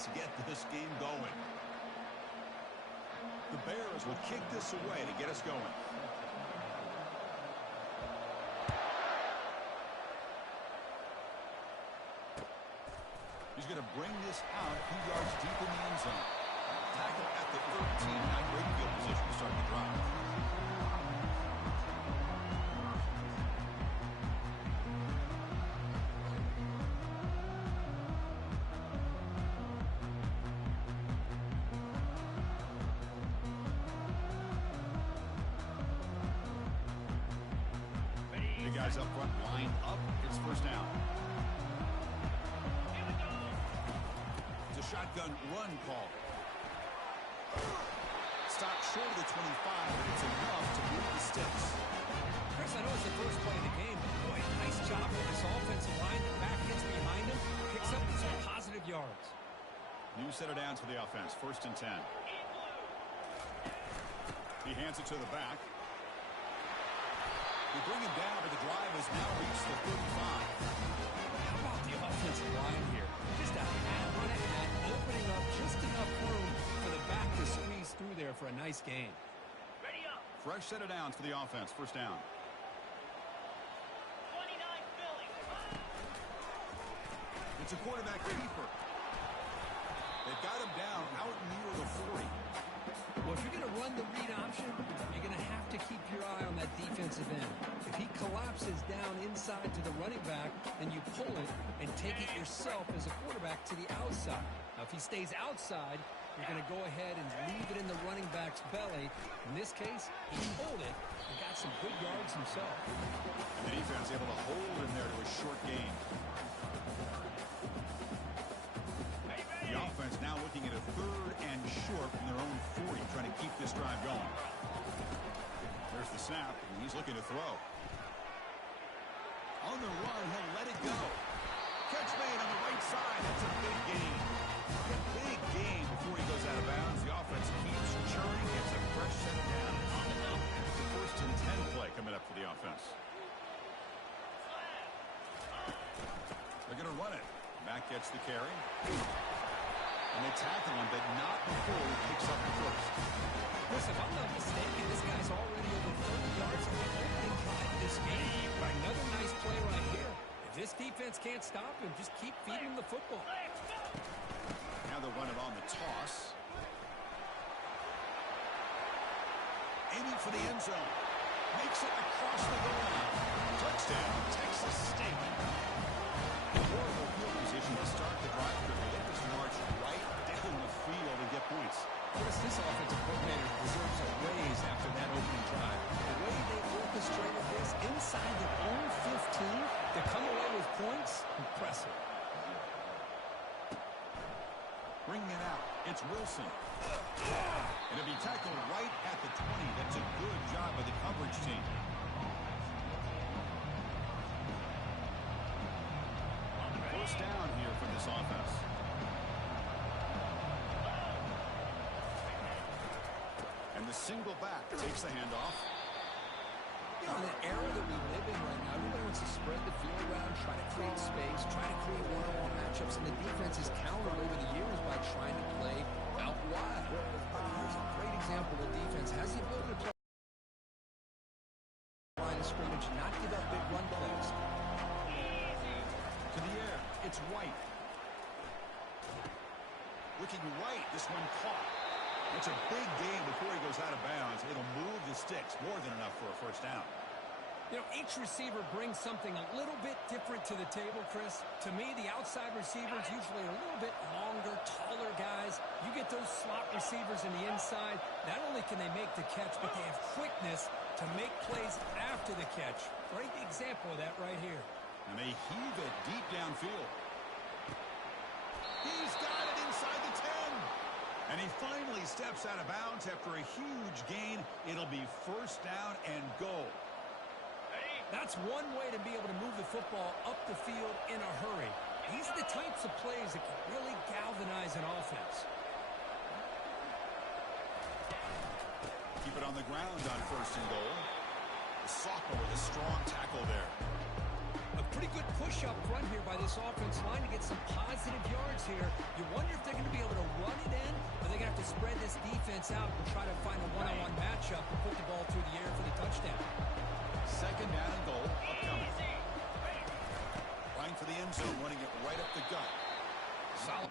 minutes to get this game going. The Bears will kick this away to get us going. He's going to bring this out a few yards deep in the end zone. Tackle at the 13. Not great field position to start the drive. The guys up front line up. It's first down. Shotgun run call. Stop short of the 25, but it's enough to move the sticks. Chris, I know it's the first play of the game, but boy, nice job with this offensive line. The back gets behind him, picks up some positive yards. New set of downs for the offense. First and 10. He hands it to the back. They bring him down, but the drive has now reached the 35. How about the offensive line here? Just a hat on a hat, opening up just enough room for the back to squeeze through there for a nice gain. Ready up. Fresh set of downs for the offense. First down. 29 Philly. It's a quarterback keeper. They've got him down out near the 40. Well, if you're going to run the read option, you're going to have to keep your eye on that defensive end. If he collapses down inside to the running back, then you pull it and take it yourself as a quarterback to the outside. Now, if he stays outside, you're going to go ahead and leave it in the running back's belly. In this case, he pulled it and got some good yards himself. And the defense able to hold him there to a short gain. The offense now looking at a third and short from their own 40, trying to keep this drive going. There's the snap, and he's looking to throw. On the run, he'll let it go. Catch made on the right side. That's a big gain. A big gain before he goes out of bounds. The offense keeps churning, gets a fresh set of downs. It's a first and 10 play coming up for the offense. They're going to run it. Back gets the carry. And they tackle him, but not before he picks up the first. Chris, if I'm not mistaken, this guy's already over 30 yards on the opening drive of this game. Another nice play right here. If this defense can't stop him, just keep feeding him the football. Now they'll run it on the toss. Aiming for the end zone. Makes it across the goal line. Touchdown, Texas State. Horrible field position to start the drive. They just march right down the field and get points. Chris, this offensive coordinator deserves a raise after that opening drive. The way they orchestrated this inside their own 15 to come away with points, impressive. Bringing it out, it's Wilson. And it'll be tackled right at the 20. That's a good job by the coverage team. First down here for this offense. And the single back takes the handoff. You know, in the era that we live in right now, everybody wants to spread the field around, try to create space, try to create one-on-one matchups, and the defense has countered over the years by trying to play out wide. Here's a great example. The defense has the ability to play line of scrimmage, not give up big run plays. To the air, it's White. Looking right, this one caught. It's a big gain before he goes out of bounds. It'll move the sticks, more than enough for a first down. You know, each receiver brings something a little bit different to the table, Chris. To me, the outside receivers usually are a little bit longer, taller guys. You get those slot receivers in the inside, not only can they make the catch, but they have quickness to make plays after the catch. Great example of that right here. And they heave it deep downfield. He's got it inside the 10. And he finally steps out of bounds after a huge gain. It'll be first down and goal. That's one way to be able to move the football up the field in a hurry. These are the types of plays that can really galvanize an offense. Keep it on the ground on first and goal. The sophomore with a strong tackle there. A pretty good push up front here by this offense line to get some positive yards here. You wonder if they're going to be to spread this defense out and try to find a one-on-one matchup and put the ball through the air for the touchdown. Second down and goal upcoming. Line for the end zone, running it right up the gut. Solid.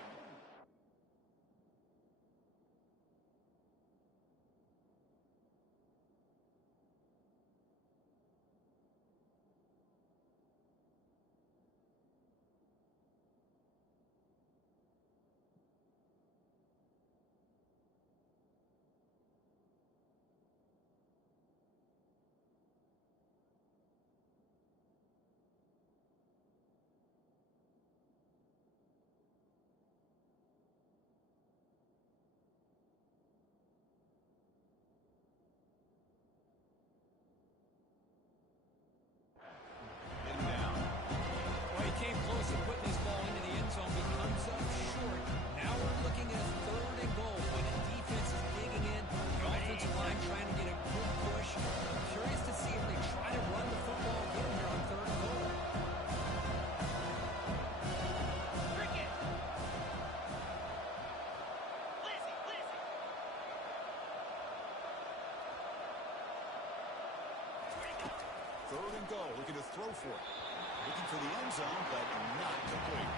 Third and goal, looking to throw for it. Looking for the end zone, but not complete.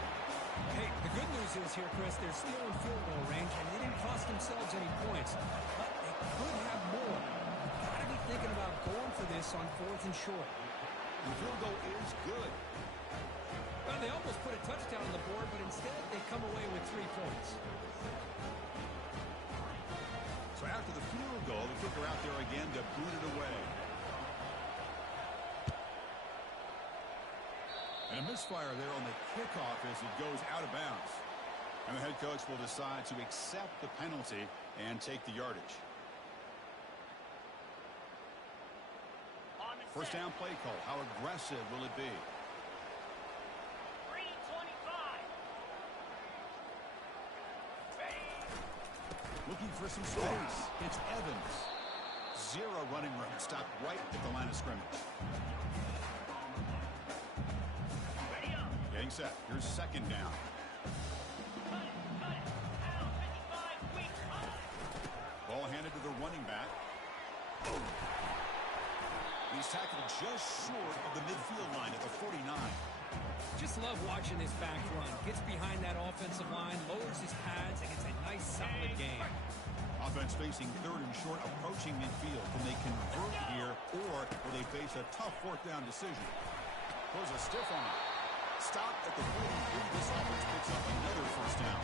Hey, the good news is here, Chris, they're still in field goal range, and they didn't cost themselves any points. But they could have more. You've got to be thinking about going for this on 4th and short. The field goal is good. Well, they almost put a touchdown on the board, but instead they come away with 3 points. So after the field goal, the kicker out there again to boot it away. And a misfire there on the kickoff as it goes out of bounds. And the head coach will decide to accept the penalty and take the yardage. First down play call. How aggressive will it be? 325. Looking for some space. It's Evans. Zero running room. Stopped right at the line of scrimmage. Ready up. Getting set. Here's second down. Cut it, cut it. Down 55, weak, high. Ball handed to the running back. He's tackled just short of the midfield line at the 49. Just love watching this back run. Gets behind that offensive line, lowers his pads, and gets a nice solid game. Offense facing third and short, approaching midfield. Can they convert here, or will they face a tough fourth down decision? Throws a stiff arm. Stop at the 43. This offense picks up another first down.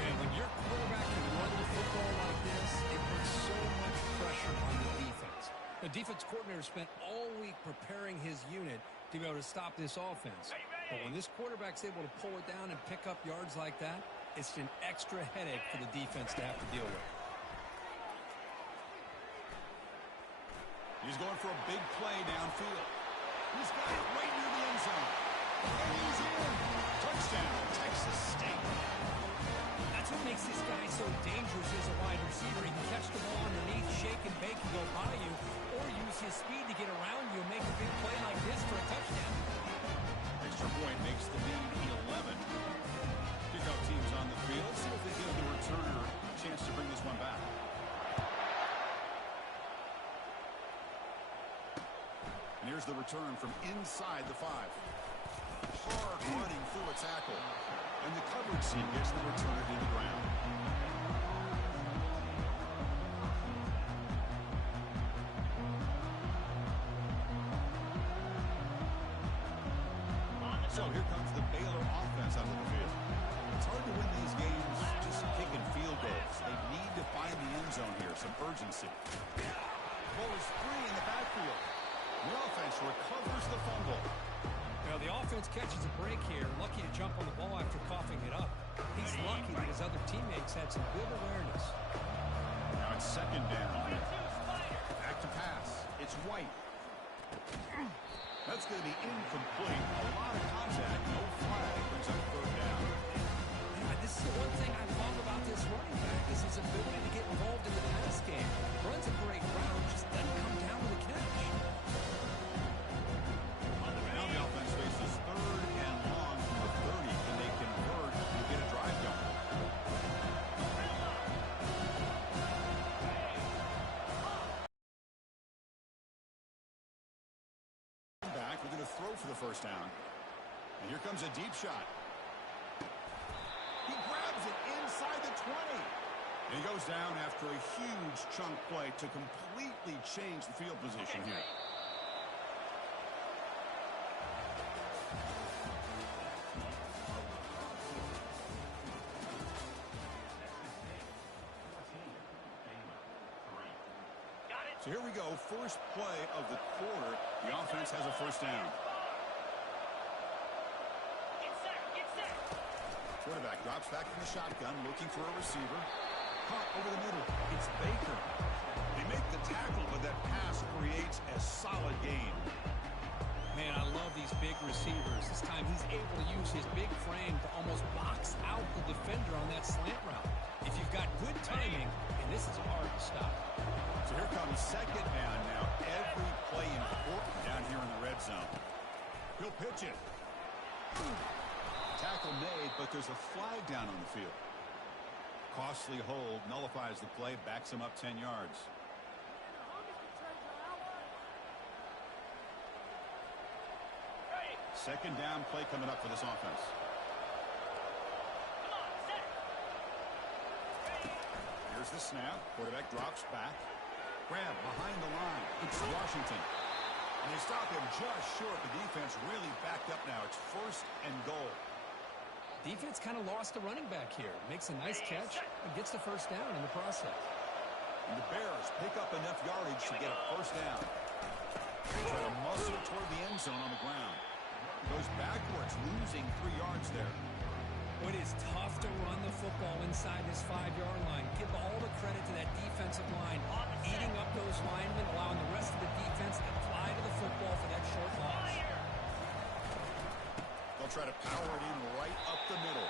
And when your quarterback can run the football like this, it puts so much pressure on the defense. The defense coordinator spent all week preparing his unit to be able to stop this offense. But when this quarterback's able to pull it down and pick up yards like that, it's an extra headache for the defense to have to deal with. He's going for a big play downfield. He's got it right near the end zone. And he's in. Touchdown, Texas State. That's what makes this guy so dangerous as a wide receiver. He can catch the ball underneath, shake and bake and go by you, or use his speed to get around you and make a big play like this for a touchdown. Extra point makes the lead 11. Kickoff teams on the field. See if they give the returner a chance to bring this one back. And here's the return from inside the 5. Hard running through a tackle. And the coverage team gets the returner to the ground. So here comes the Baylor offense out of the field. It's hard to win these games just kicking field goals. They need to find the end zone here, some urgency. Ball is free in the backfield. The offense recovers the fumble. Well, the offense catches a break here. Lucky to jump on the ball after coughing it up. He's lucky that his other teammates had some good awareness. Now it's second down. Back to pass. It's White. That's going to be incomplete. A lot of contact. No flag. Brings up third down. Yeah, this is the one thing I love about this running back is his ability to get involved in the pass game. Runs a great route, just doesn't come down with a catch. Now the offense faces third and long from the 30. Can they convert and get a drive going? the first down. And here comes a deep shot. He grabs it inside the 20. And he goes down after a huge chunk play to completely change the field position here. So here we go, first play of the quarter. The offense has a first down. Get set. Quarterback drops back in the shotgun, looking for a receiver. Caught over the middle. It's Baker. They make the tackle, but that pass creates a solid gain. Man, I love these big receivers. This time he's able to use his big frame to almost box out the defender on that slant route. If you've got good timing, and this is hard to stop. So here comes second down now. Every play important down here in the red zone. He'll pitch it. Tackle made, but there's a flag down on the field. Costly hold nullifies the play, backs him up 10 yards. Second down play coming up for this offense. Come on, set. Here's the snap. Quarterback drops back. Grab behind the line. It's Washington. And they stop him just short. The defense really backed up now. It's first and goal. Defense kind of lost the running back here. Makes a nice catch and gets the first down in the process. And the Bears pick up enough yardage to get a first down. They try to muscle toward the end zone on the ground. Goes backwards, losing 3 yards there. It is tough to run the football inside this 5-yard line. Give all the credit to that defensive line, eating up those linemen, allowing the rest of the defense to fly to the football for that short loss. They'll try to power it in right up the middle.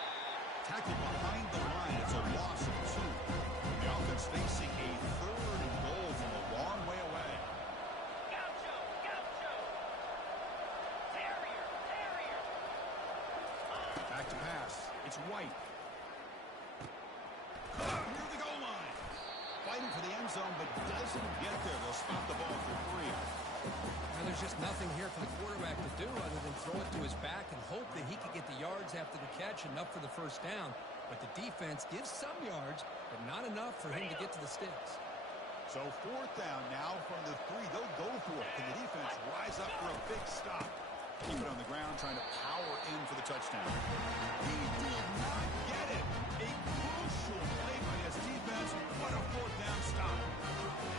Tackled behind the line. It's a loss of 2. The offense facing a third and goal from a long way away. Gaucho. Terrier. Back to pass. It's White. Near the goal line. Fighting for the end zone, but doesn't get there. They'll stop the ball for 3. Now, there's just nothing here for the quarterback to do other than throw it to his back and hope that he can get the yards after the catch, enough for the first down. But the defense gives some yards, but not enough for him to get to the sticks. So fourth down now from the 3. They'll go for it. Can the defense rise up for a big stop? Keep it on the ground, trying to power in for the touchdown. He did not get it. A crucial play by his defense. What a fourth down stop.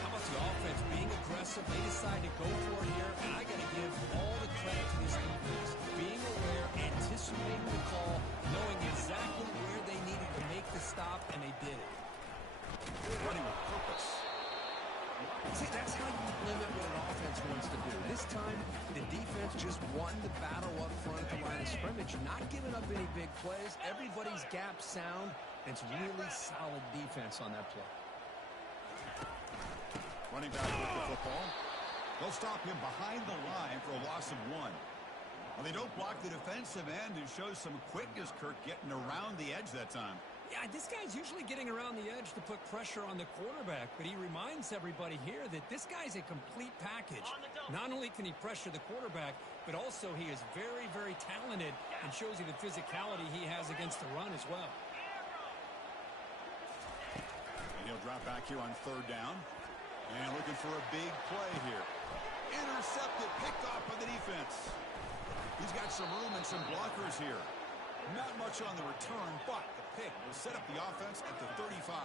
How about the offense being aggressive? They decide to go for it here, and I got to give all the credit to this defense. Being aware, anticipating the call, knowing exactly where they needed to make the stop, and they did it. Running with purpose. See, that's how you limit what an offense wants to do. This time, the defense just won the battle up front at the line of scrimmage, not giving up any big plays. Everybody's gap sound. It's really solid defense on that play. Running back with the football. They'll stop him behind the line for a loss of 1. Well, they don't block the defensive end, who shows some quickness, Kirk, getting around the edge that time. Yeah, this guy's usually getting around the edge to put pressure on the quarterback, but he reminds everybody here that this guy's a complete package. Not only can he pressure the quarterback, but also he is very, very talented and shows you the physicality he has against the run as well. And he'll drop back here on third down. And looking for a big play here. Intercepted, picked off by the defense. He's got some room and some blockers here. Not much on the return, but the pick will set up the offense at the 35.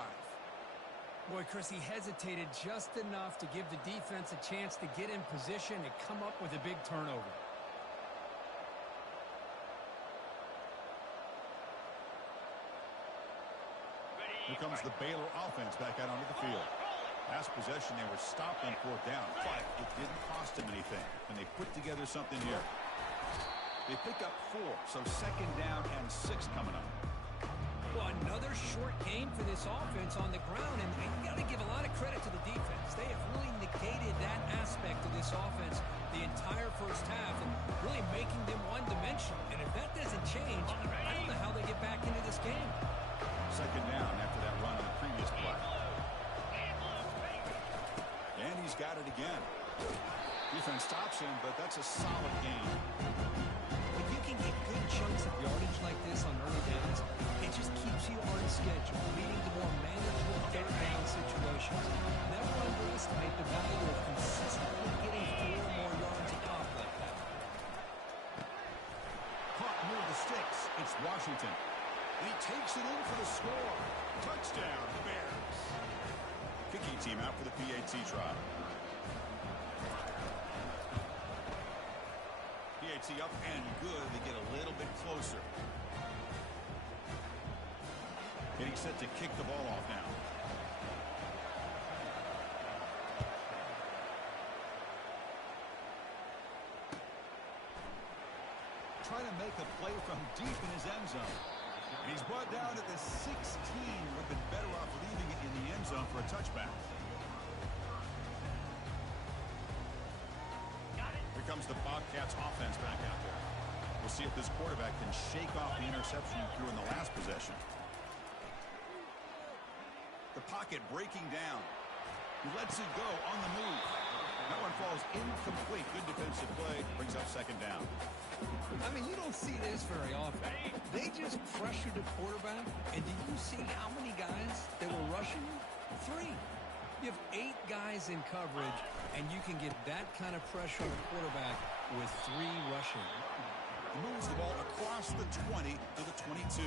Boy, Chris, he hesitated just enough to give the defense a chance to get in position and come up with a big turnover. Here comes the Baylor offense back out onto the field. Last possession, they were stopped on fourth down, but it didn't cost them anything. And they put together something here. They pick up 4, so second down and 6 coming up. Well, another short game for this offense on the ground, and you got to give a lot of credit to the defense. They have really negated that aspect of this offense the entire first half and really making them one-dimensional. And if that doesn't change, I don't know how they get back into this game. Second down after that run on the previous play. And he's got it again. Defense stops him, but that's a solid game. chunks of yardage like this on early downs, it just keeps you on schedule, leading to more manageable third down situations. Never underestimate the value of consistently getting 4 or more yards a pop like that. Caught near the sticks. It's Washington. And he takes it in for the score. Touchdown, Bears. Kicking team out for the PAT trial. PAT up and good. They get a little bit closer. Getting set to kick the ball off now. Trying to make a play from deep in his end zone. And he's brought down at the 16. Would have been better off leaving it in the end zone for a touchback. Here comes the Bobcats offense back out there. We'll see if this quarterback can shake off the interception he threw in the last possession. The pocket breaking down. He lets it go on the move. That one falls incomplete. Good defensive play. Brings up second down. I mean, you don't see this very often. They just pressured the quarterback, and do you see how many guys they were rushing? 3. You have 8 guys in coverage, and you can get that kind of pressure on the quarterback with 3 rushing. He moves the ball across the 20 to the 22.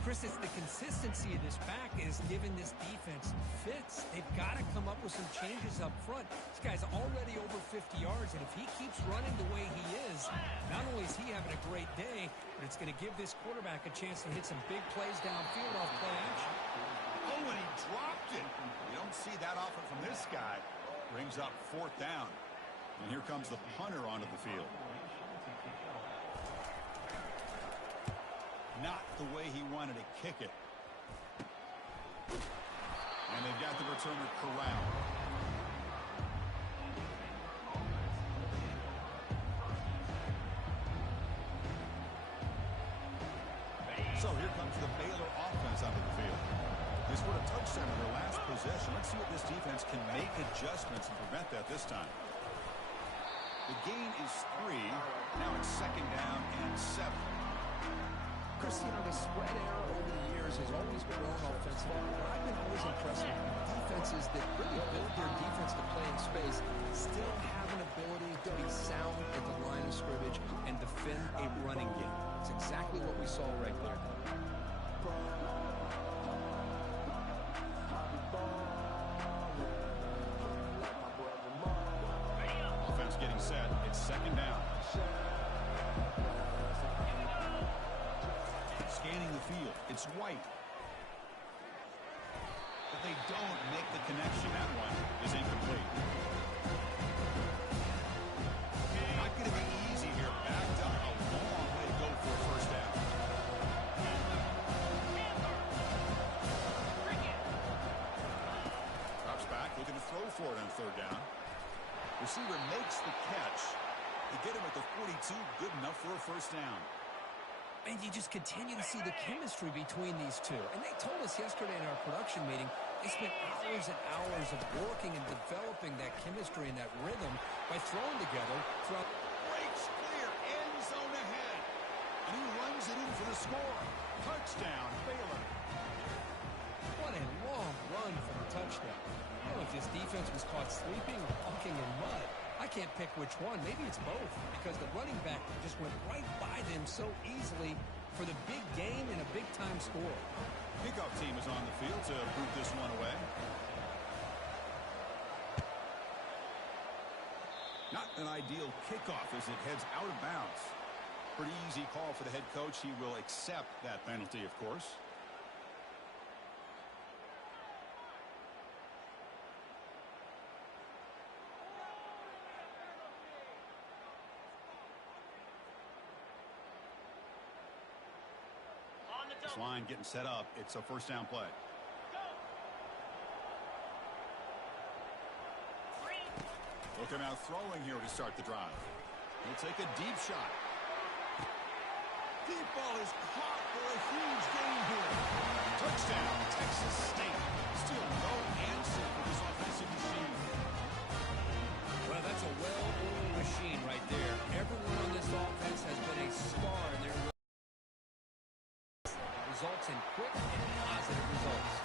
Chris, it's the consistency of this back is giving this defense fits. They've got to come up with some changes up front. This guy's already over 50 yards, and if he keeps running the way he is, not only is he having a great day, but it's going to give this quarterback a chance to hit some big plays downfield off play action. Oh, and he dropped it. You don't see that often from this guy. Brings up 4th down. And here comes the punter onto the field. Not the way he wanted to kick it. And they've got the returner corralled. So here comes the Baylor offense onto the field. They scored a touchdown in their last possession. Let's see if this defense can make adjustments and prevent that this time. The gain is 3. Now it's second down and 7. Chris, you know, the spread error over the years has always grown offensively, but I've been always impressed with defenses that really build their defense to play in space, still have an ability to be sound at the line of scrimmage and defend a running game. It's exactly what we saw right there. Offense getting set. It's second down. Scanning the field. It's White. But they don't make the connection. That one is incomplete. Not going to be easy here. Backed up a long way to go for a first down. Drops back, looking to throw for it on 3rd down. Receiver makes the catch. They get him at the 42. Good enough for a first down. And you just continue to see the chemistry between these two. And they told us yesterday in our production meeting, they spent hours and hours of working and developing that chemistry and that rhythm by throwing together throughout. Breaks clear, end zone ahead. And he runs it in for the score. Touchdown, Baylor. What a long run for the touchdown. I don't know if this defense was caught sleeping or walking in mud. I can't pick which one. Maybe it's both, because the running back just went right by them so easily for the big gain and a big-time score. Kickoff team is on the field to boot this one away. Not an ideal kickoff as it heads out of bounds. Pretty easy call for the head coach. He will accept that penalty, of course. This line getting set up. It's a first down play. Looking out throwing here to start the drive. He'll take a deep shot. Deep ball is caught for a huge gain here. Touchdown, Texas State. Still no answer for this offensive machine. Well, that's a well-oiled machine right there. Everyone on this offense has been a star in their results in quick and positive results.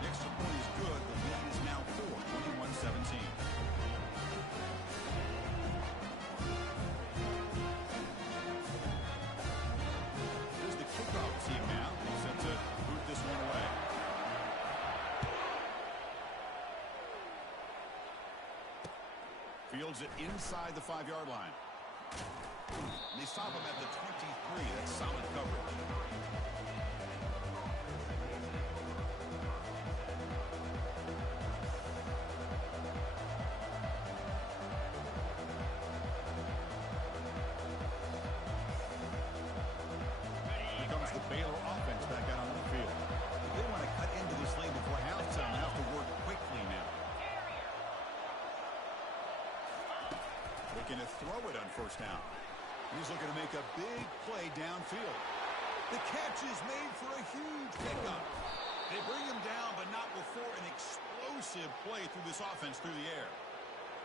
The extra point is good. The lead is now 4, 21-17. Here's the kickoff team now. Set to boot this one away. Fields it inside the 5-yard line. They stop him at the 23. That's solid coverage. Here comes the Baylor offense back out on the field. They want to cut into this lead before halftime. They have to work quickly now. Looking to throw it on first down. He's looking to make a big play downfield. The catch is made for a huge pickup. They bring him down, but not before an explosive play through this offense through the air.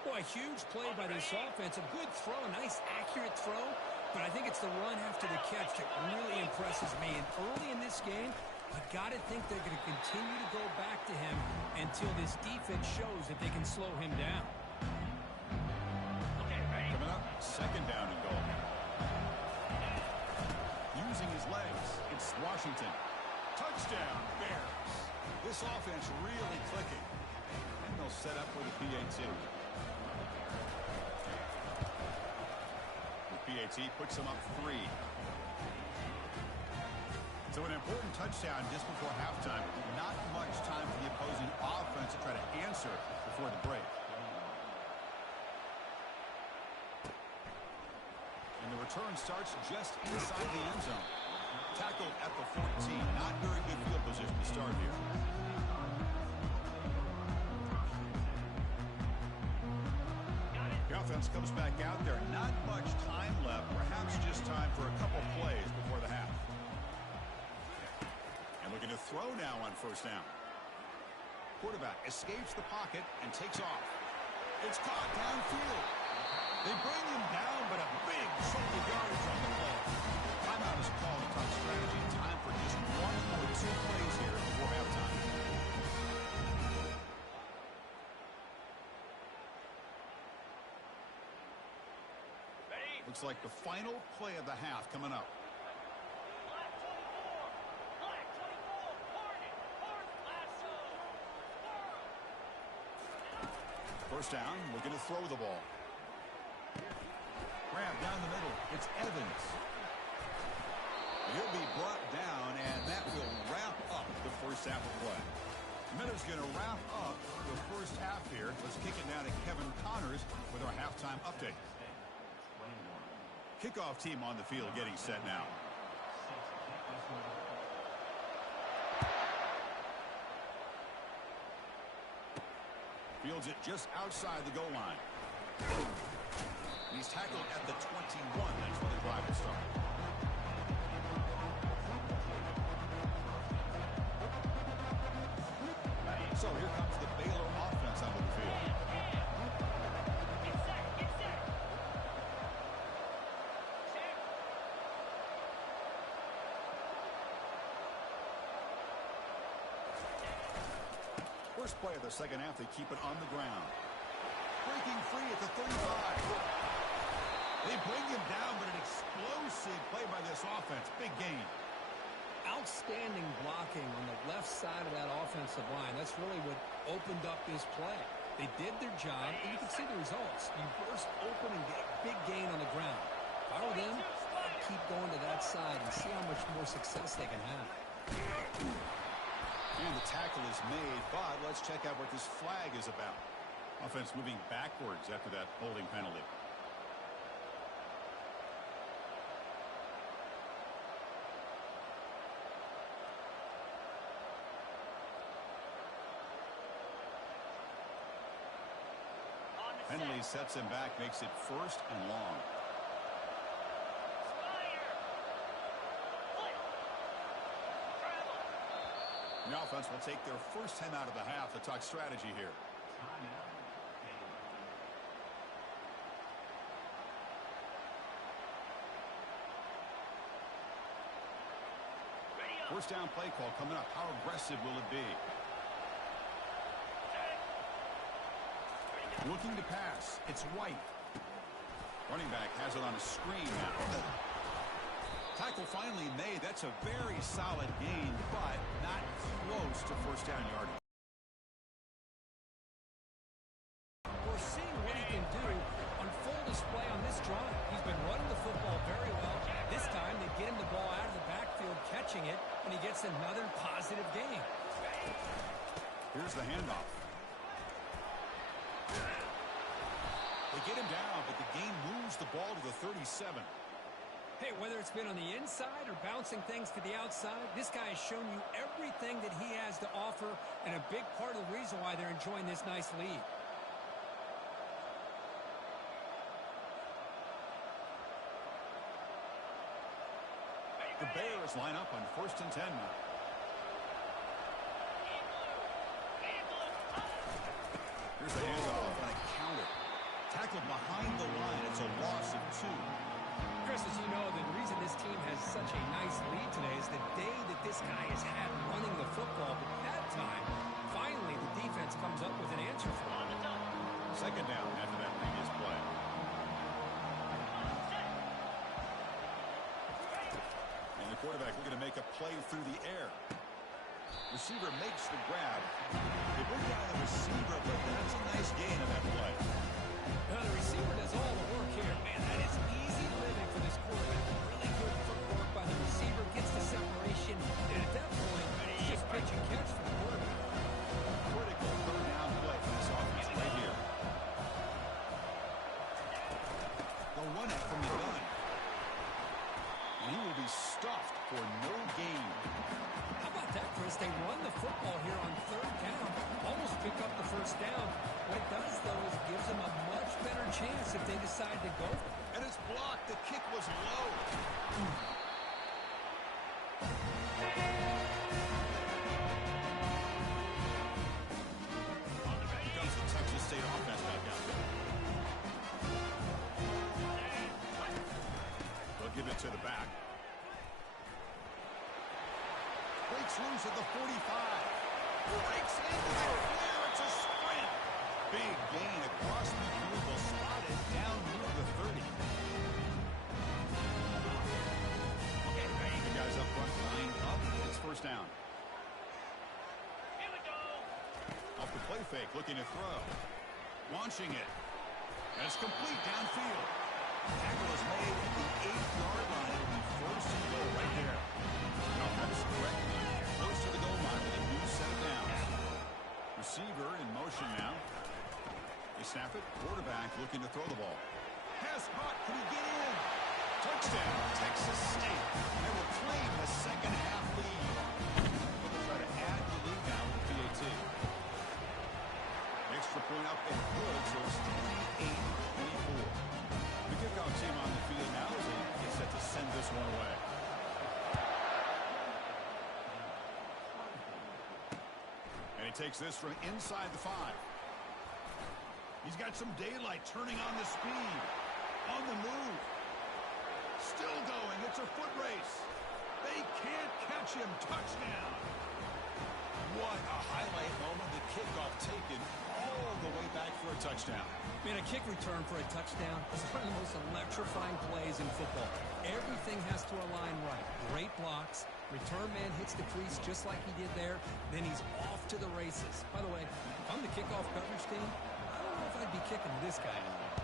Boy, a huge play by this offense. A good throw, a nice accurate throw. But I think it's the run after the catch that really impresses me. And early in this game, you got to think they're going to continue to go back to him until this defense shows that they can slow him down. Coming up, second down and goal. Using his legs, it's Washington. Touchdown, Bears. This offense really clicking. And they'll set up for the PAT. The PAT puts them up 3. So an important touchdown just before halftime. Not much time for the opposing offense to try to answer before the break. And the return starts just inside the end zone. Tackled at the 14. Not very good field position to start here. The offense comes back out there. Not much time left. Perhaps just time for a couple plays before the half. And looking to throw now on first down. Quarterback escapes the pocket and takes off. It's caught downfield. They bring him down, but a big chunk of yardage on the play. Timeout is called to talk strategy. Time for just 1 or 2 plays here before halftime. Looks like the final play of the half coming up. First down, looking to throw the ball. Grab down the middle. It's Evans. He'll be brought down, and that will wrap up the first half of play. Miller's going to wrap up the first half here. Let's kick it down to Kevin Connors with our halftime update. Kickoff team on the field getting set now. Fields it just outside the goal line. He's tackled at the 21. That's where the drive will start. So here comes the Baylor offense onto the field. Get set, get set. Check. First play of the second half, they keep it on the ground. Breaking free at the 35. They bring him down, but an explosive play by this offense. Big gain. Outstanding blocking on the left side of that offensive line. That's really what opened up this play. They did their job, and you can see the results. You burst open and get a big gain on the ground. If I were them, I'd keep going to that side and see how much more success they can have. And the tackle is made, but let's check out what this flag is about. Offense moving backwards after that holding penalty. Penalty sets him back, makes it first and long. The offense will take their first 10 out of the half to talk strategy here. Ready First down play call coming up. How aggressive will it be? Looking to pass. It's White. Running back has it on a screen now. Tackle finally made. That's a very solid gain, but not close to first down yardage. We're seeing what he can do on full display on this drive. He's been running the football very well. This time they get him the ball out of the backfield, catching it, and he gets another positive gain. Here's the handoff. They get him down, but the gain moves the ball to the 37. Hey, whether it's been on the inside or bouncing things to the outside, this guy has shown you everything that he has to offer, and a big part of the reason why they're enjoying this nice lead. The Bears line up on 1st and 10 now. Here's the handoff on a counter. Tackled behind the line. It's a loss of 2. Chris, as you know, the reason this team has such a nice lead today is the day that this guy has had running the football. But that time, finally, the defense comes up with an answer for him. Second down after that previous play. And the quarterback looking to make a play through the air. Receiver makes the grab. They bring down the receiver, but that's a nice gain on that play. Now, the receiver does all the work here. Man, that is easy living for this quarterback. Really good footwork by the receiver, gets the separation, and at that point, it's just pitch and catch for the quarterback. Critical third down play for this offense right here. They'll run it from the gun. And he will be stuffed for no gain. How about that, Chris? They run the football here on 3rd down, almost pick up the 1st down. What it does, though, is gives them a much better chance if they decide to go. And it's blocked. The kick was low. Here comes the Texas State offense back out there. They'll give it to the back. Breaks loose at the 45. Breaks into the clear. It's a sprint. Big gain across the field. They'll spot it down near the 30. The guys up front lined up. It's first down. Here we go. Off the play fake, looking to throw. Launching it. And it's complete downfield. Tackle is made at the 8-yard line. It'll be first and goal right there. The offense correctly close to the goal line with a new set of downs. Receiver in motion now. They snap it. Quarterback looking to throw the ball. Pass hot. Can he get in? Touchdown, Texas State. They will claim the second half lead. But they'll try to add the lead now with PAT. Extra point up and good, so it's 28-24. The kickoff team on the field now as they get set to send this one away. And he takes this from inside the 5. He's got some daylight, turning on the speed. On the move. Still going. It's a foot race. They can't catch him. Touchdown. What a highlight moment. The kickoff taken all the way back for a touchdown. Man, a kick return for a touchdown is one of the most electrifying plays in football. Everything has to align right. Great blocks. Return man hits the crease just like he did there. Then he's off to the races. By the way, if I'm the kickoff coverage team, I don't know if I'd be kicking to this guy anymore.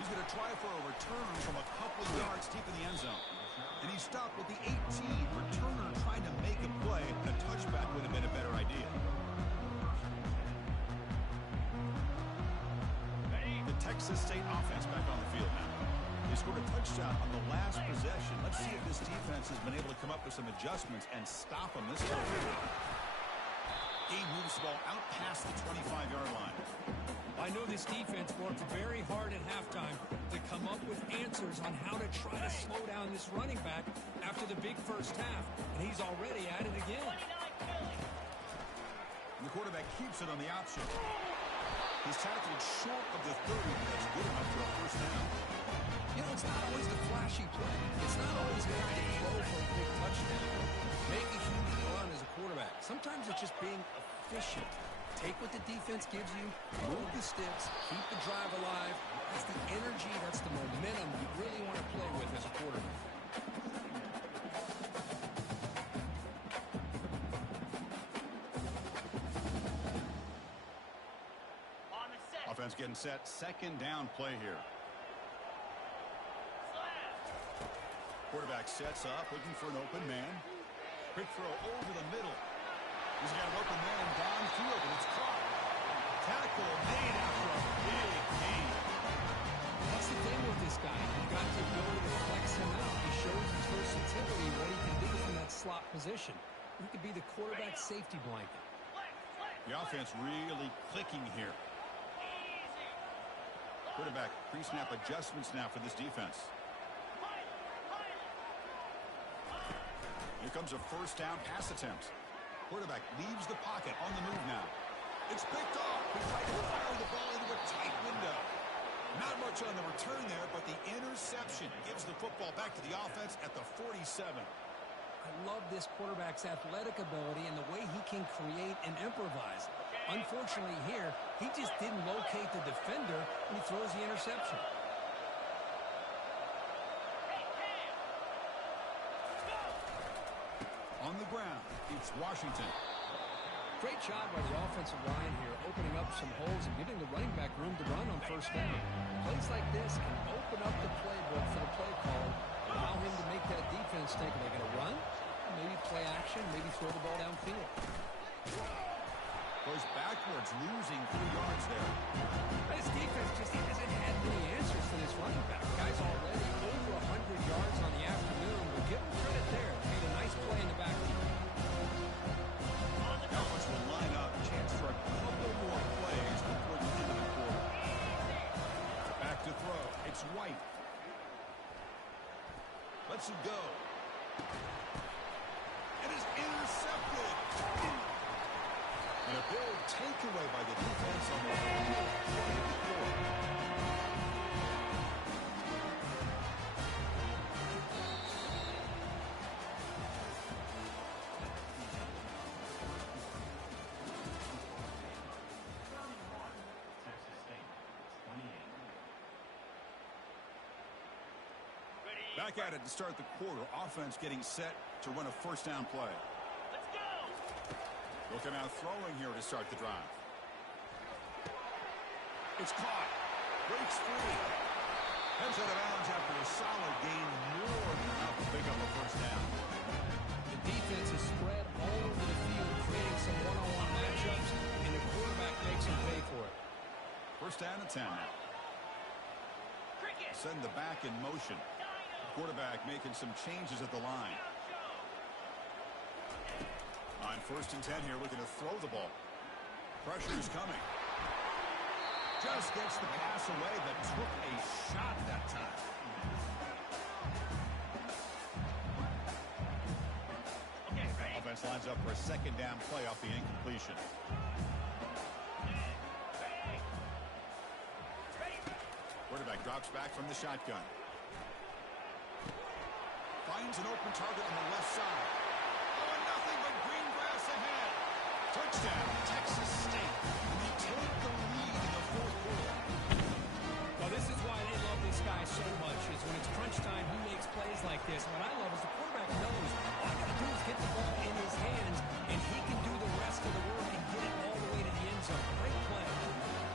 He's going to try for a return from a couple of yards deep in the end zone. And he stopped with the 18. Returner trying to make a play. A touchback would have been a better idea. The Texas State offense back on the field now. They scored a touchdown on the last possession. Let's see if this defense has been able to come up with some adjustments and stop them this time. Game moves the ball out past the 25-yard line. I know this defense worked very hard at halftime to come up with answers on how to try to slow down this running back after the big first half. And he's already at it again. And the quarterback keeps it on the option. He's tackled short of the 30, but that's good enough for a first down. You know, it's not always the flashy play. It's not always having to throw for a big touchdown. Make a huge run as a quarterback. Sometimes it's just being efficient. Take what the defense gives you, move the sticks, keep the drive alive. That's the energy, that's the momentum you really want to play with as a quarterback. On the set. Offense getting set. Second down play here. Slap. Quarterback sets up, looking for an open man. Quick throw over the middle. He's got an open man downfield, and it's caught. Tackle made after a big gain. That's the thing with this guy. You've got the ability to flex him out. He shows his versatility, what he can do from that slot position. He could be the quarterback safety blanket. Flex, flex, The offense really clicking here. easy. Quarterback pre-snap adjustments now for this defense. Pilot, pilot. Here comes a first down pass attempt. Quarterback leaves the pocket on the move now. It's picked off. He tried to fire the ball into a tight window. Not much on the return there, but the interception gives the football back to the offense at the 47. I love this quarterback's athletic ability and the way he can create and improvise. Unfortunately here, he just didn't locate the defender and he throws the interception. Hey, Cam. Let's go. On the ground, it's Washington. Great job by the offensive line here, opening up some holes and giving the running back room to run on first down. Plays like this can open up the playbook for the play caller, allow him to make that defense think, are they going to run? Maybe play action, maybe throw the ball downfield. Goes backwards, losing 3 yards there. This defense just hasn't had many answers for this running back. Guy's already over 100 yards on the afternoon, but give him credit there. Made a nice play in the backfield. Offense will line up. Chance for a couple more plays before the end of the quarter. Back to throw. It's White. Lets it go. It is intercepted. And a big takeaway by the defense on the final play of the quarter. Back at it to start the quarter. Offense getting set to run a first down play. Let's go. They'll come out throwing here to start the drive. It's caught. Breaks free. Heads out of bounds after a solid gain. More than enough to pick up a first down. The defense is spread all over the field, creating some one-on-one matchups, and the quarterback makes them pay for it. First down and 10 now. Cricket. Send the back in motion. Quarterback making some changes at the line. On first and 10 here, looking to throw the ball. Pressure's coming. Just gets the pass away, but took a shot that time. Okay, ready. Offense lines up for a second down play off the incompletion. Ready. Ready. Quarterback drops back from the shotgun. Finds an open target on the left side. Oh, and nothing but green grass ahead. Touchdown, Texas State. And they take the lead in the fourth quarter. Well, this is why they love this guy so much, is when it's crunch time, he makes plays like this. What I love is the quarterback knows all I got to do is get the ball in his hands, and he can do the rest of the work and get it all the way to the end zone. Great play.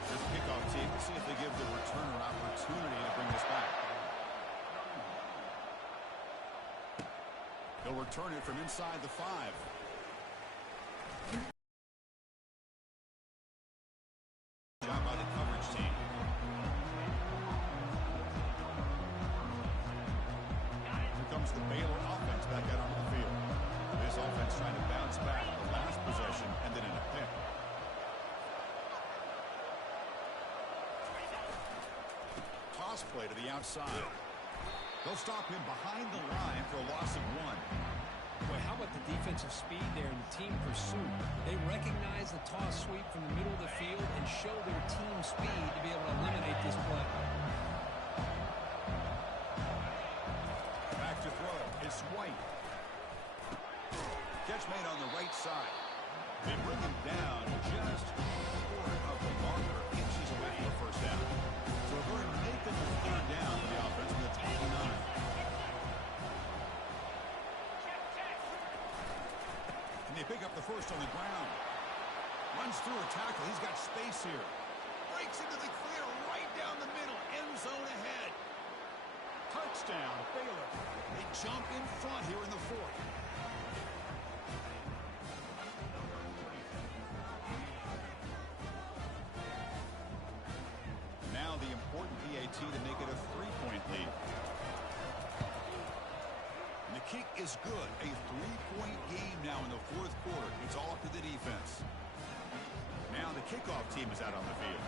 This kickoff team, let's see if they give the returner an opportunity to bring this back. They'll return it from inside the 5. Job by the coverage team. Here comes the Baylor offense back out onto the field. This offense trying to bounce back. The last possession ended in a pick. Toss play to the outside. They'll stop him behind the line for a loss of 1. Boy, how about the defensive speed there and the team pursuit? They recognize the toss sweep from the middle of the field and show their team speed to be able to eliminate this play. To throw, it's White. Catch made on the right side. They bring him down just short of the marker, inches away from the first down. So a very makeable third down for the offense with a 29. And they pick up the first on the ground. Runs through a tackle. He's got space here. Breaks into the clear right down the middle. End zone ahead. Touchdown, Baylor. They jump in front here in the fourth. Now the important PAT to make it a 3-point lead. And the kick is good. A 3-point game now in the fourth quarter. It's all up to the defense. Now the kickoff team is out on the field.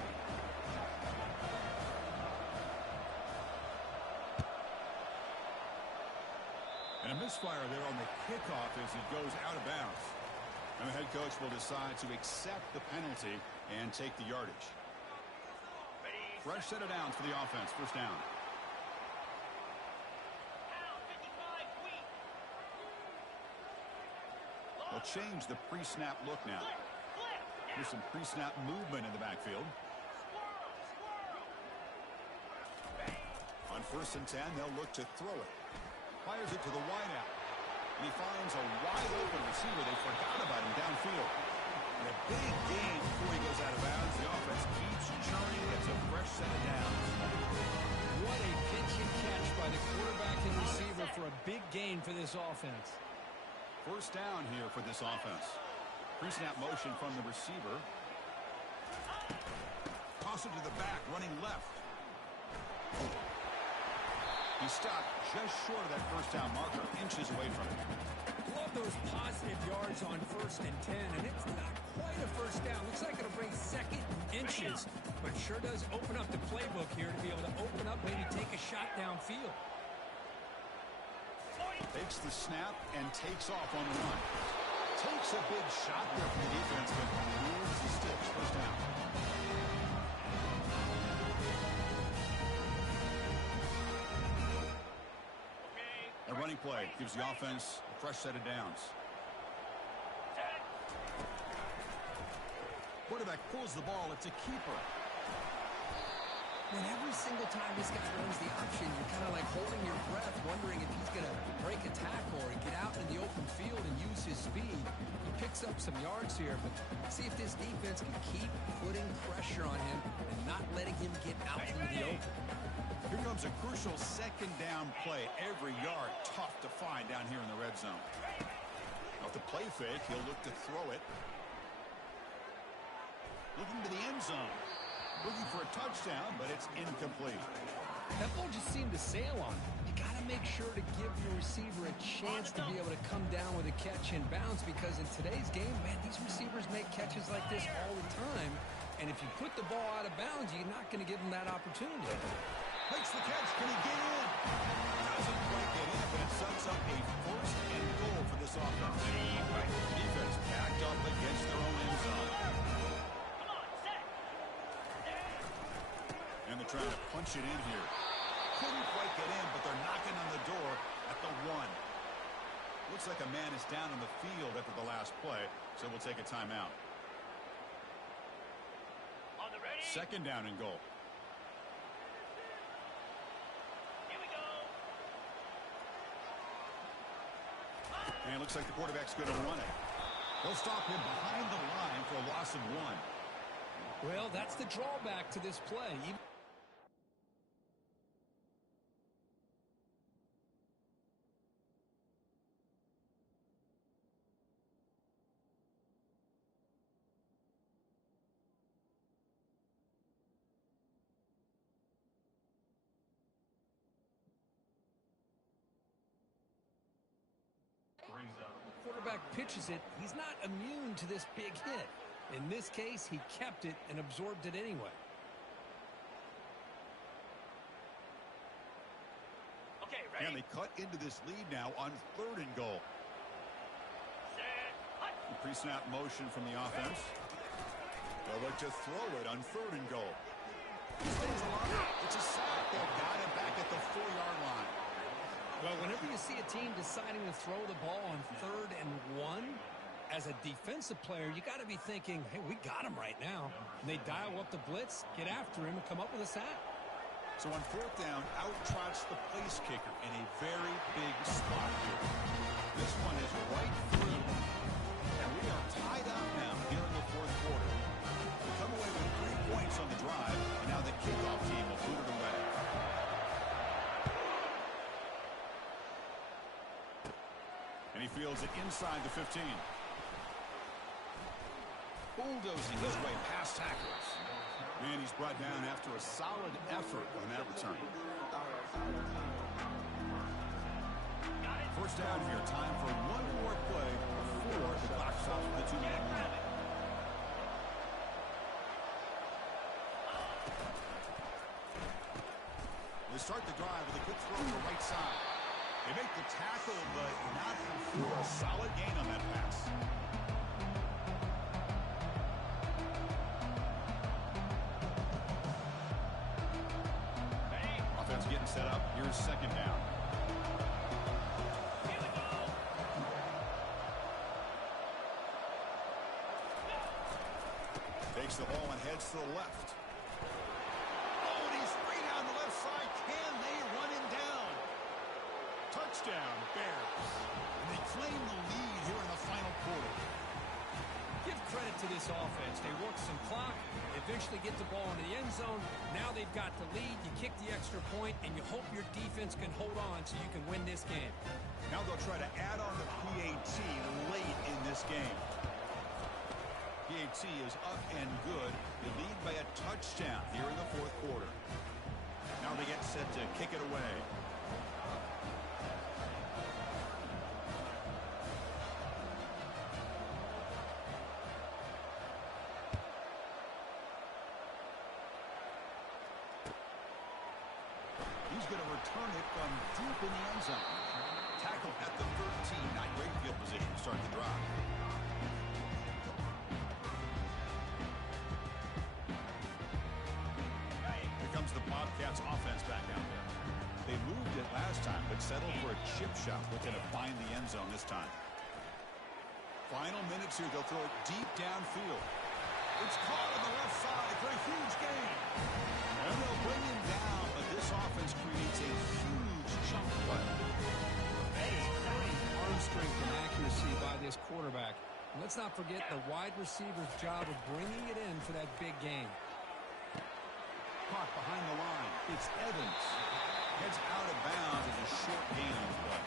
And a misfire there on the kickoff as it goes out of bounds. And the head coach will decide to accept the penalty and take the yardage. Fresh set of downs for the offense. First down. They'll change the pre-snap look now. There's some pre-snap movement in the backfield. On 1st and 10, they'll look to throw it. Fires it to the wideout. And he finds a wide-open receiver. They forgot about him downfield. And a big gain before he goes out of bounds. The offense keeps churning. Gets a fresh set of downs. What a pitch and catch by the quarterback and receiver for a big gain for this offense. First down here for this offense. Pre-snap motion from the receiver. Toss it to the back, running left. He stopped just short of that first down marker, inches away from it. Love those positive yards on 1st and 10, and it's not quite a first down. Looks like it'll bring second inches, but sure does open up the playbook here to be able to open up, maybe take a shot downfield. Takes the snap and takes off on the run. Takes a big shot there from the defense, but moves the sticks. First down. A running play gives the offense a fresh set of downs. Quarterback pulls the ball. It's a keeper. And every single time this guy runs the option, you're kind of like holding your breath, wondering if he's going to break a tackle or get out in the open field and use his speed. He picks up some yards here, but see if this defense can keep putting pressure on him and not letting him get out into the open. Here comes a crucial second down play. Every yard tough to find down here in the red zone. Off the play fake, he'll look to throw it. Looking to the end zone. Looking for a touchdown, but it's incomplete. That ball just seemed to sail on him. You got to make sure to give your receiver a chance to be able to come down with a catch and bounce, because in today's game, man, these receivers make catches like this all the time. And if you put the ball out of bounds, you're not going to give them that opportunity. Makes the catch. Can he get in? Doesn't quite get in, but it sets up a first and goal for this offense. Defense backed up against their own end zone. And they're trying to punch it in here. Couldn't quite get in, but they're knocking on the door at the 1. Looks like a man is down on the field after the last play, so we'll take a timeout. Second down and goal. Here we go. And it looks like the quarterback's going to run it. They'll stop him behind the line for a loss of 1. Well, that's the drawback to this play. Quarterback pitches it. He's not immune to this big hit. In this case, he kept it and absorbed it anyway. Okay, ready? And they cut into this lead now on 3rd and goal. Set. Hut. Pre-snap motion from the offense. They'll look to throw it on 3rd and goal. He stays alive. It's a sack. They've got him back at the 4-yard line. Well, whenever you see a team deciding to throw the ball on 3rd and 1, as a defensive player, you got to be thinking, hey, we got him right now. And they dial up the blitz, get after him, and come up with a sack. So on 4th down, out trots the place kicker in a very big spot here. This one is right through. And we are tied up now here in the 4th quarter. We come away with 3 points on the drive, and now the kickoff team will boot it away. And he fields it inside the 15. Bulldozing his way past tacklers. And he's brought down after a solid effort on that return. First down here. Time for one more play before the clock stops with the 2-minute warning. They start the drive with a good throw to the right side. They make the tackle, but not before a solid gain on that pass. Offense getting set up. Here's 2nd down. Here we go. Takes the ball and heads to the left. Oh, and he's free down the left side. Can they run him down? Touchdown, Bears. And they claim the lead here in the final quarter. Give credit to this offense. They work some clock, eventually get the ball into the end zone. Now they've got the lead. You kick the extra point, and you hope your defense can hold on so you can win this game. Now they'll try to add on the PAT late in this game. PAT is up and good. They lead by a touchdown here in the 4th quarter. Now they get set to kick it away. He's going to return it from deep in the end zone. Tackle at the 13. Not great field position to start the drive. Here comes the Bobcats offense back out there. They moved it last time, but settled for a chip shot. Looking to find the end zone this time. Final minutes here. They'll throw it deep downfield. It's caught on the left side for a huge gain. And they'll bring him down, but this offense creates a huge chunk play. Arm strength and accuracy by this quarterback. And let's not forget the wide receiver's job of bringing it in for that big game. Caught behind the line. It's Evans. Heads out of bounds as a short gain on the play.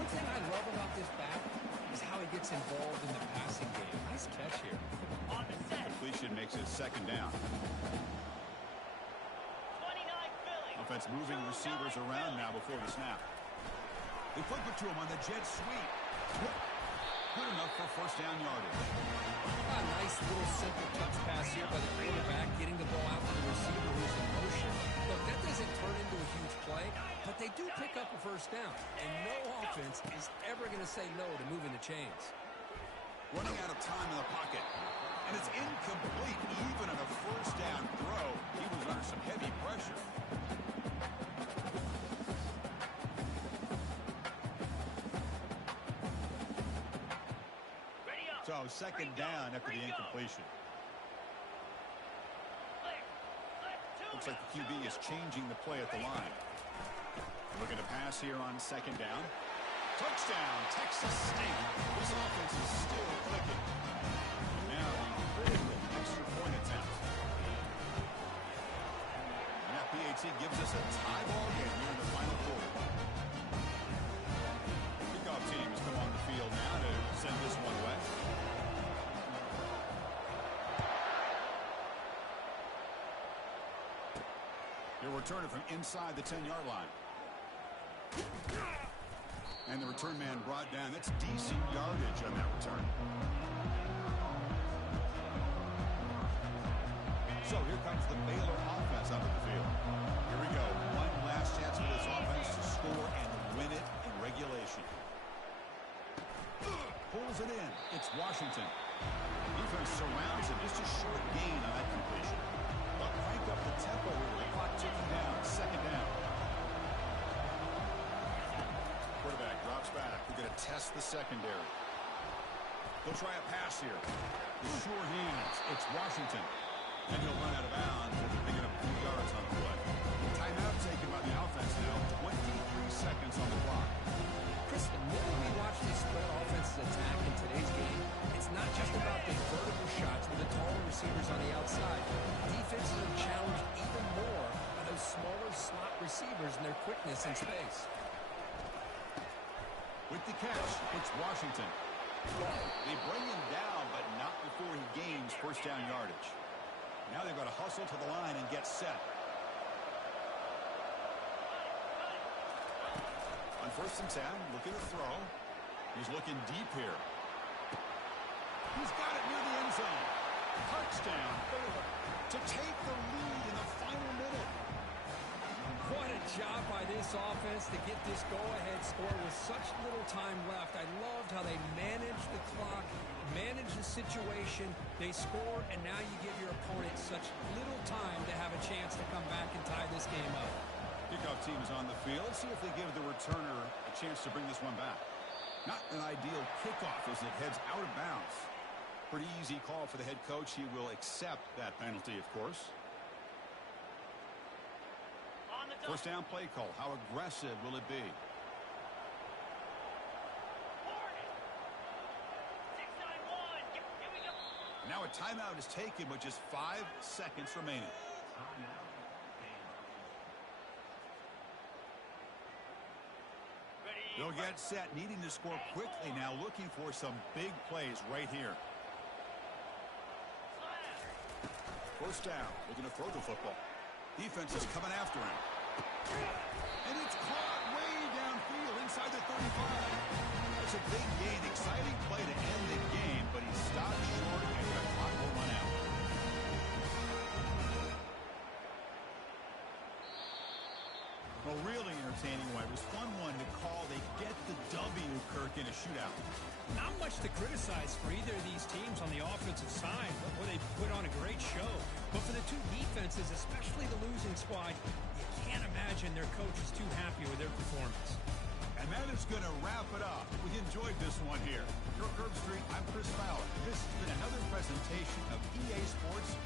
One thing I love about this back is how he gets involved in the passing game. Nice catch here. On the set. Completion makes it 2nd down. 29 Philly. Offense moving receivers around now before the snap. They flip it to him on the jet sweep. Good enough for 1st down yardage. A nice little simple touch pass here by the quarterback, getting the ball out to the receiver who's in motion. Look, that doesn't turn into a huge play, but they do pick up a 1st down. And no offense is ever going to say no to moving the chains. Running out of time in the pocket. And it's incomplete even on a 1st down throw. He was under some heavy pressure. Ready up. So 2nd down after the incompletion. Looks like the QB is changing the play at the line. Looking to pass here on 2nd down. Touchdown, Texas State. This offense is still clicking. And now the critical extra point attempt. And that PAT gives us a tie ball game here in the final quarter. Kickoff team has come on the field now to send this one away. He'll return it from inside the 10-yard line. And the return man brought down. That's decent yardage on that return. So here comes the Baylor offense up the field. Here we go. One last chance for this offense to score and win it in regulation. Pulls it in. It's Washington. Defense surrounds him. Just a short gain on that completion. But crank up the tempo here with the clock ticking down. 2nd down. test the secondary. He'll try a pass here. The sure hands. It's Washington. And he'll run out of bounds after picking up 2 yards on the play. Timeout taken by the offense now. 23 seconds on the clock. Chris, the more we watch these spread offenses attack in today's game, it's not just about the vertical shots with the taller receivers on the outside. Defenses are challenged even more by those smaller slot receivers and their quickness in space. With the catch, it's Washington. They bring him down, but not before he gains first down yardage. Now they've got to hustle to the line and get set. On 1st and 10, looking to throw. He's looking deep here. He's got it near the end zone. Touchdown, Baylor, to take the lead in the final minute. What a job by this offense to get this go-ahead score with such little time left. I loved how they managed the clock, managed the situation. They scored, and now you give your opponent such little time to have a chance to come back and tie this game up. Kickoff team is on the field. See if they give the returner a chance to bring this one back. Not an ideal kickoff as it heads out of bounds. Pretty easy call for the head coach. He will accept that penalty, of course. First down play call. How aggressive will it be? 6-9-1. Here we go. Now a timeout is taken with just 5 seconds remaining. They'll get set, needing to score quickly now, looking for some big plays right here. First down, looking to throw the football. Defense is coming after him. And it's caught way downfield inside the 35. That's a big gain, exciting play to end the game, but he stopped short and the clock will run out. Well, really entertaining one. It was fun one to call. They get the W, Kirk, in a shootout. Not much to criticize for either of these teams on the offensive side, where they put on a great show. But for the two defenses, especially the losing squad, you can't imagine their coach is too happy with their performance. And that is going to wrap it up. We enjoyed this one here. Kirk Herbstreit, I'm Chris Fowler. This has been another presentation of EA Sports.